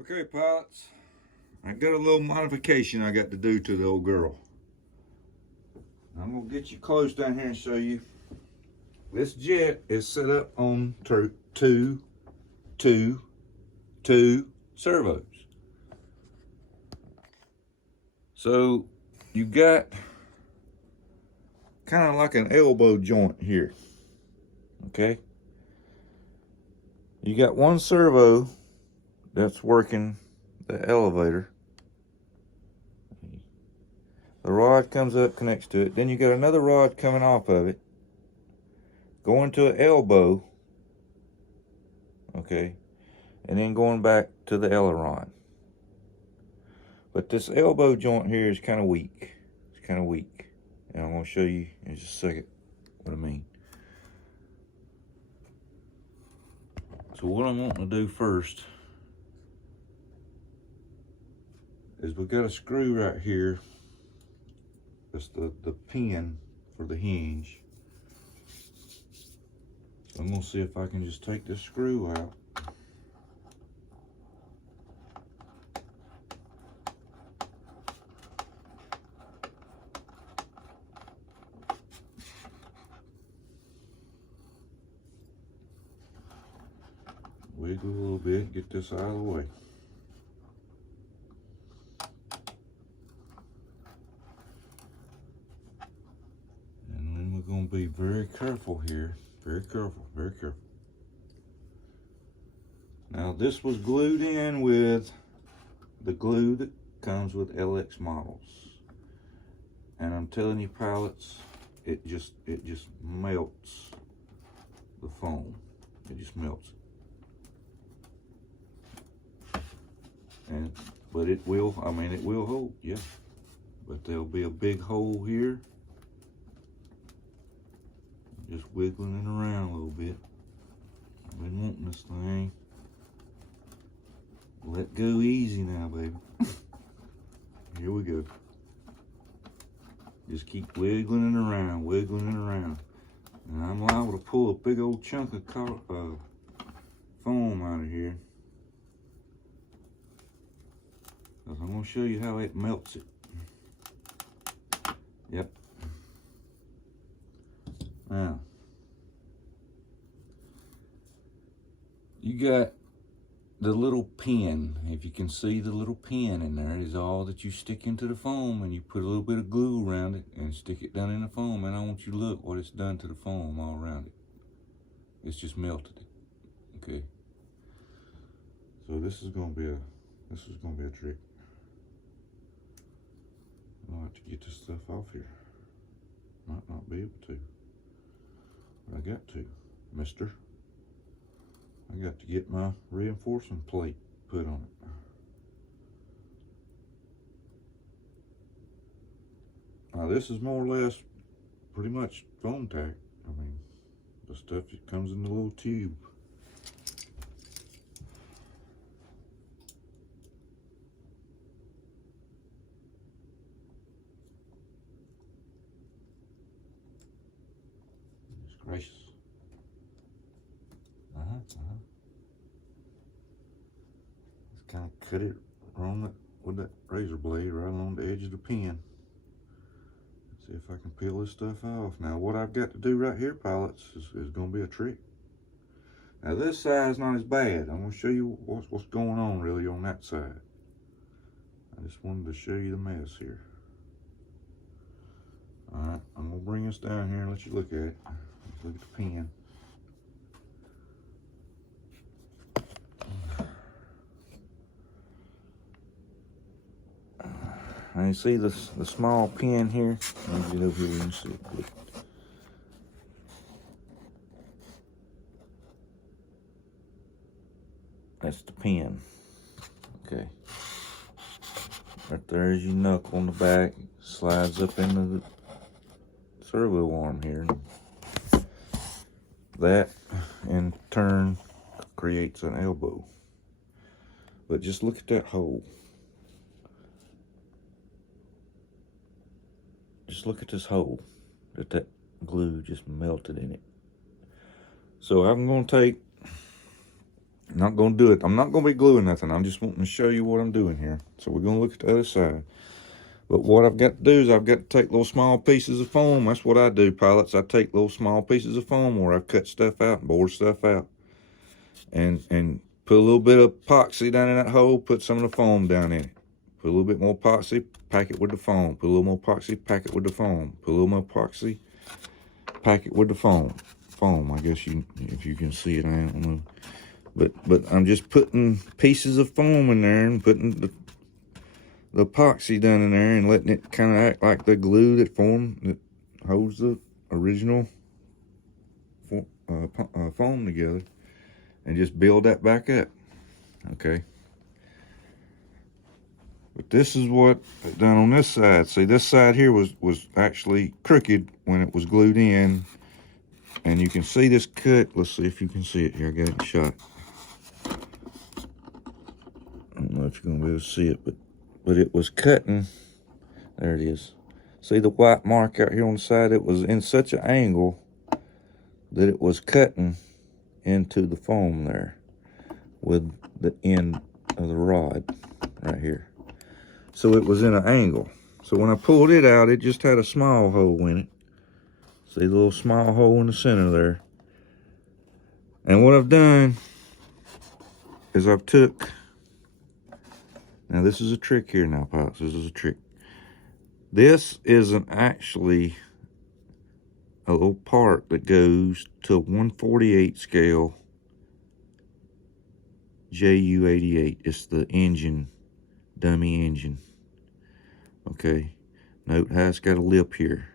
Okay, pilots, I got a little modification I got to do to the old girl. I'm gonna get you close down here and show you. This jet is set up on two servos. So you got kind of like an elbow joint here. Okay. You got one servo that's working the elevator. The rod comes up, connects to it. Then you got another rod coming off of it, going to an elbow, okay, and then going back to the aileron. But this elbow joint here is kind of weak. It's kind of weak. And I'm going to show you in just a second what I mean. So what I'm wanting to do first is we've got a screw right here. That's the pin for the hinge. So I'm going to see if I can just take this screw out. Wiggle a little bit, get this out of the way. And then we're going to be very careful here. Very careful, very careful. Now this was glued in with the glue that comes with LX models. And I'm telling you, pilots, it just melts the foam. It just melts it. But it will, I mean, it will hold, yeah. But there'll be a big hole here. Just wiggling it around a little bit. I've been wanting this thing. Let go easy now, baby. Here we go. Just keep wiggling it around, wiggling it around. And I'm liable to pull a big old chunk of foam out of here. Because I'm going to show you how it melts it. Yep. Now, you got the little pin. If you can see the little pin in there, is all that you stick into the foam, and you put a little bit of glue around it and stick it down in the foam. And I want you to look what it's done to the foam all around it. It's just melted it. Okay. So this is going to be a trick. I'll have to get this stuff off here. Might not be able to. But I got to, mister. I got to get my reinforcement plate put on it. Now this is more or less pretty much foam tack. I mean, the stuff that comes in the little tube. Gracious. Just kind of cut it with that razor blade right along the edge of the pin. See if I can peel this stuff off. Now what I've got to do right here, pilots, is going to be a trick. Now this side's not as bad. I'm going to show you what's going on really on that side. I just wanted to show you the mess here. Alright, I'm going to bring this down here and let you look at it. Let's look at the pin. Now you see the small pin here? Let me get over here and see it quick. That's the pin. Okay. Right there is your knuckle on the back. Slides up into the servo arm here. That in turn creates an elbow. But just look at that hole. Just look at this hole that glue just melted in it. So I'm going to take I'm not going to do it. I'm not going to be gluing nothing. I'm just wanting to show you what I'm doing here. So we're going to look at the other side. But what I've got to do is I've got to take little small pieces of foam. That's what I do, pilots. I take little small pieces of foam where I've cut stuff out and bored stuff out. And put a little bit of epoxy down in that hole, put some of the foam down in it. Put a little bit more epoxy, pack it with the foam. Put a little more epoxy, pack it with the foam. Put a little more epoxy, pack it with the foam. Foam, I guess if you can see it, I don't know. But I'm just putting pieces of foam in there and putting the epoxy down in there and letting it kind of act like the glue that holds the original foam together, and just build that back up. Okay. But this is what done on this side. See, this side here was actually crooked when it was glued in, and you can see this cut. Let's see if you can see it here. I got it shot. I don't know if you're gonna be able to see it, but it was cutting. There it is. See the white mark out here on the side? It was in such an angle that it was cutting into the foam there with the end of the rod right here. So it was in an angle. So when I pulled it out, it just had a small hole in it. See the little small hole in the center there. And what I've done is I've took, now this is a trick here now, pilots, this is a trick. This isn't actually a little part that goes to 1/48 scale JU-88. It's the engine, dummy engine. Okay, note how it's got a lip here.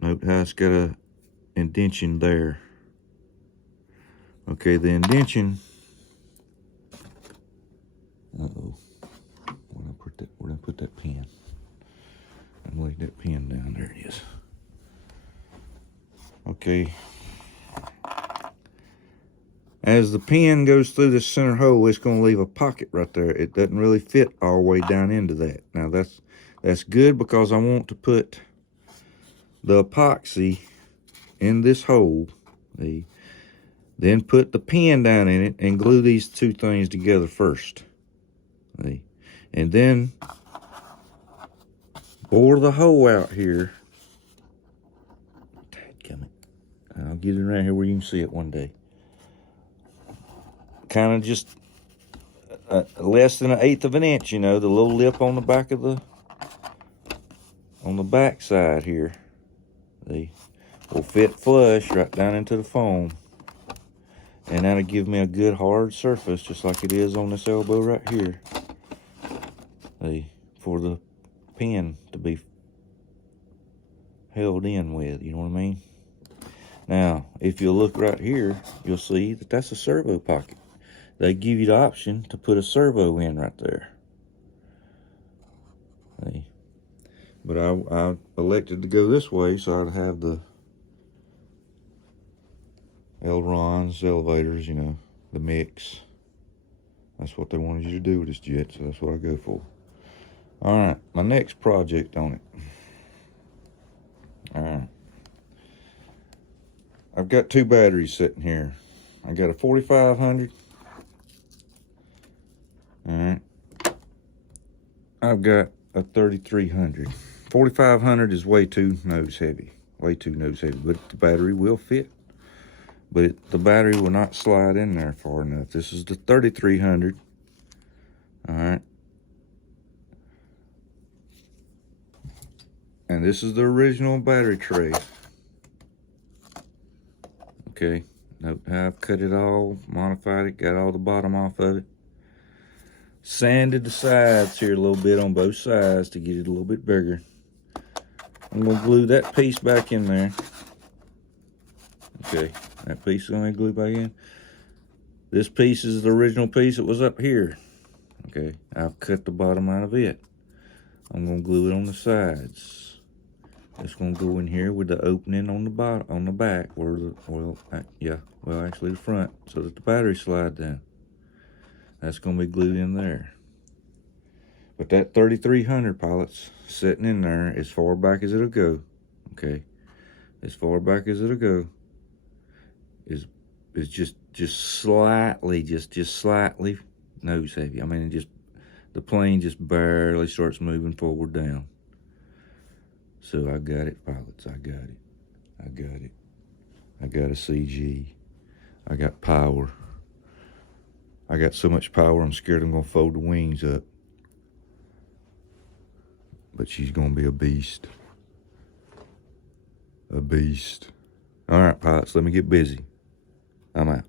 Note how it's got a indentation there. Okay, the indentation. Uh-oh. Where'd I put that pin? I'm laying that pin down. There it is. Okay. As the pin goes through this center hole, it's going to leave a pocket right there. It doesn't really fit all the way down into that. Now that's good because I want to put the epoxy in this hole. Then put the pin down in it and glue these two things together first. And then bore the hole out here. Dadgummit. I'll get it around here where you can see it one day. Kind of just less than 1/8 of an inch, you know, the little lip on the back of on the back side here. Will fit flush right down into the foam. And that'll give me a good hard surface, just like it is on this elbow right here. For the pin to be held in with, you know what I mean? Now, if you look right here, you'll see that that's a servo pocket. They give you the option to put a servo in right there. But I elected to go this way so I'd have the ailerons, elevators, you know, the mix. That's what they wanted you to do with this jet, so that's what I go for. All right, my next project on it. All right. I've got two batteries sitting here. I got a 4500. All right. I've got a 3300. 4500 is way too nose heavy. Way too nose heavy, but the battery will fit. But the battery will not slide in there far enough. This is the 3300. All right. And this is the original battery tray. Okay. Note how I've cut it all, modified it, got all the bottom off of it. Sanded the sides here a little bit on both sides to get it a little bit bigger. I'm going to glue that piece back in there. Okay, that piece is going to glue back in. This piece is the original piece that was up here. Okay, I've cut the bottom out of it. I'm going to glue it on the sides. It's going to go in here with the opening on the bottom, on the back, where the actually the front, so that the battery slides down. That's going to be glued in there. But that 3300, pilots, sitting in there as far back as it'll go. Okay, as far back as it'll go is just just slightly, just slightly nose heavy. I mean, the plane just barely starts moving forward down. So I got it, pilots. I got it. I got it. I got a CG. I got power. I got so much power, I'm scared I'm going to fold the wings up. But she's going to be a beast. A beast. All right, pilots, let me get busy. I'm out.